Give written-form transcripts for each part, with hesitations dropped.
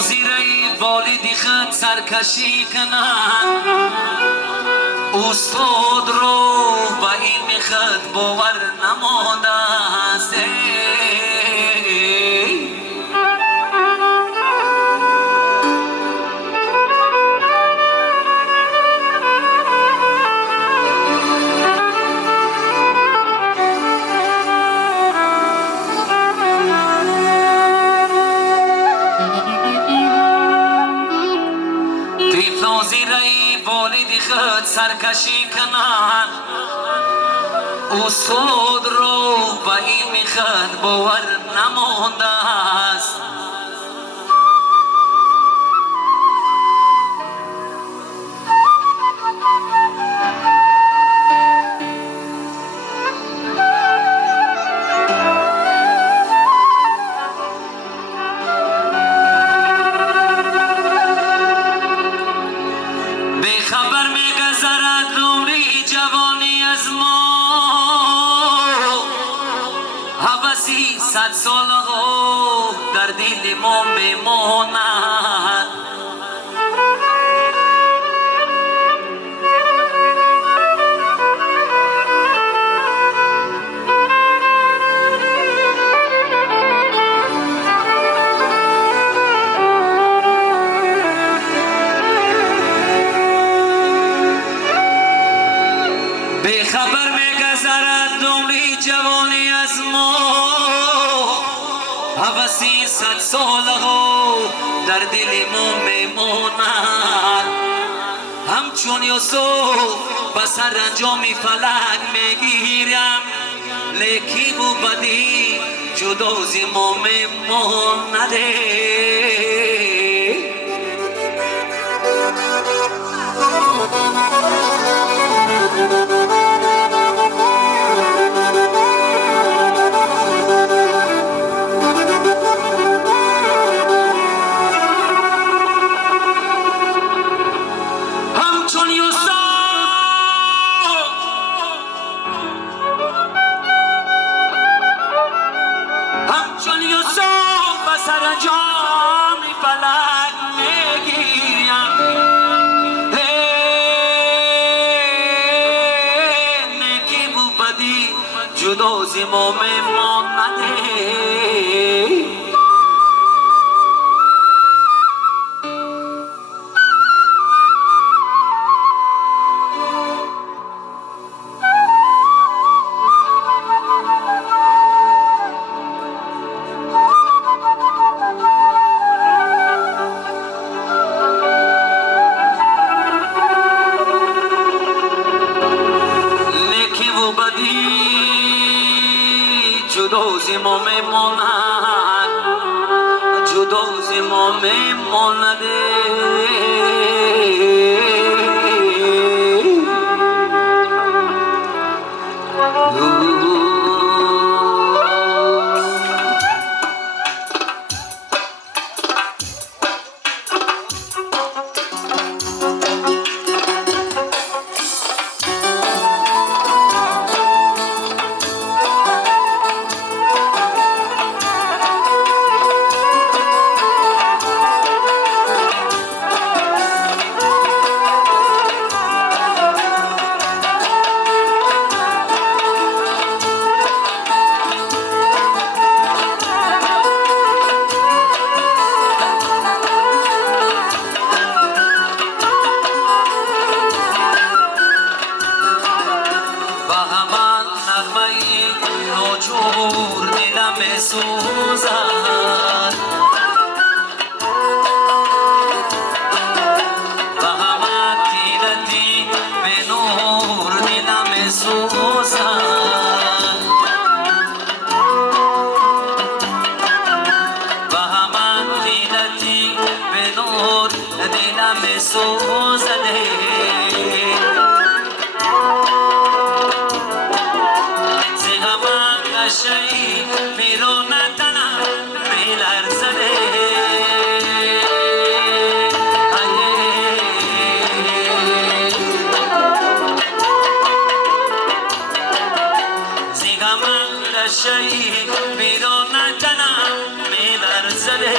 زیره والدی خود سرکشی کنن استاد رو به این خود باور نمانده است زیره والدی خود سرکشی کنن استاد رو به این خود باور نمانده است خبر می‌گذرد دوری جوانی از ما هوسی 100 سالگی در دل ما میماند خبر می‌گذرد عمری جوانی از ما هوسی 100 سالگی در دل ما میماند همچون یوسف به سرانجام فلک میگیرم لیکی و بدی جدا ز ما میماند همچون یوسف به سرانجام فلک میگیرم نیکی و بدی جدا ز ما میماند جدا ز ما میماند جدا ز ما میماند ناجور دلم سوزد و همه تیرتی به نور دلم سوزد و همه تیرتی به نور دلم سوزده شایی بیرون تنم میلرزده زیگم شایی بیرون تنم میلرزده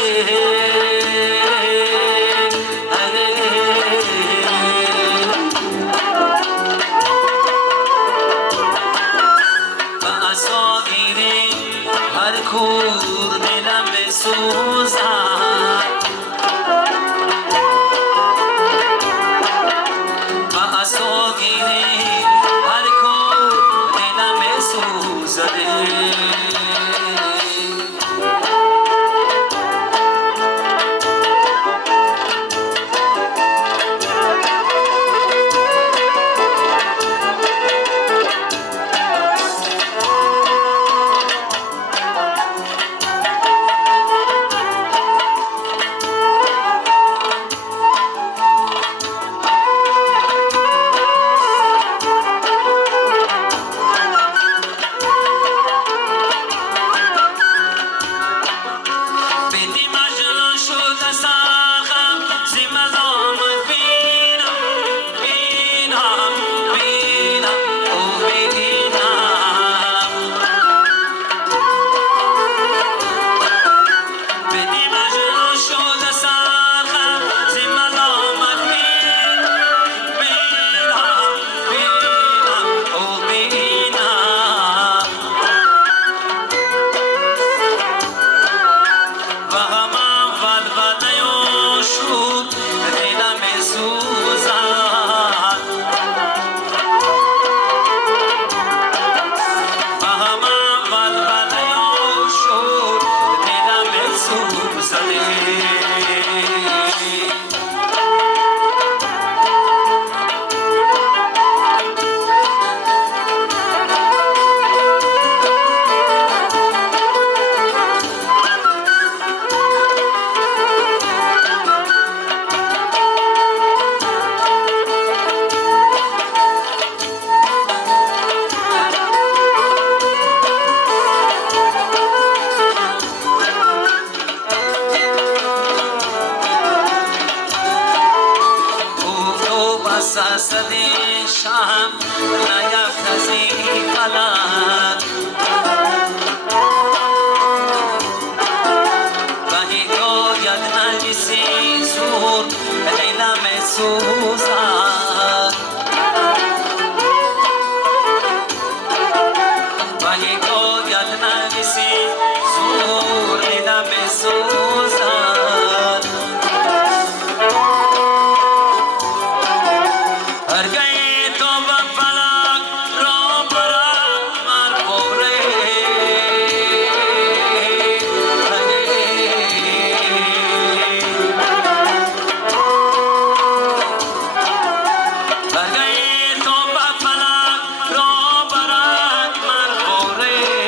ساسد شام نیفتزی فلک وحی گوید نرگسی زور دلم سوزد وحی گوید نرگسی زور دلم سوزد هر گئی تو به فلک را برد مر بوره هر گئی تو به فلک را برد مر بوره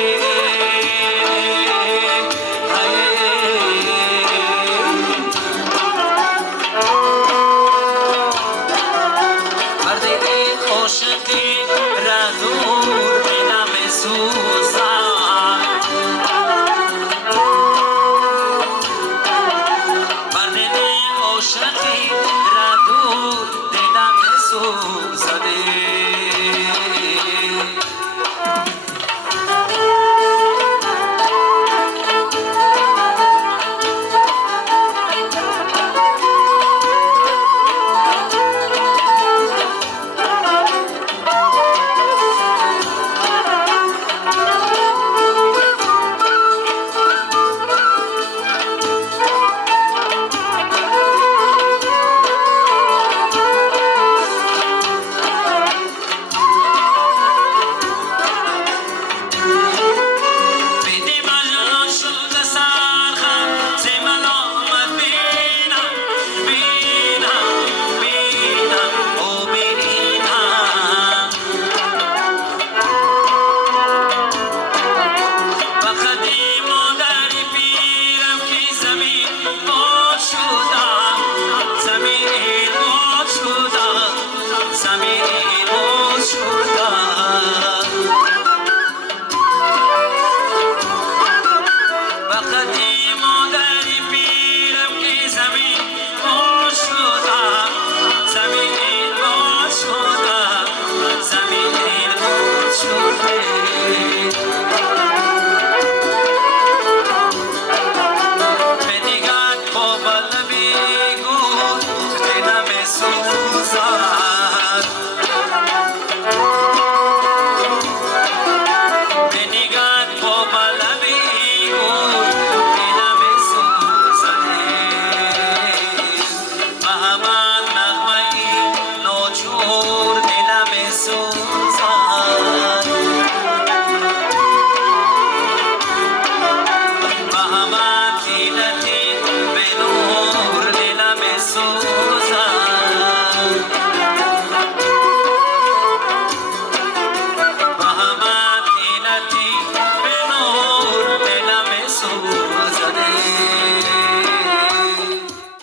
عاشقی را دور دلم سوزد بر دل عاشقی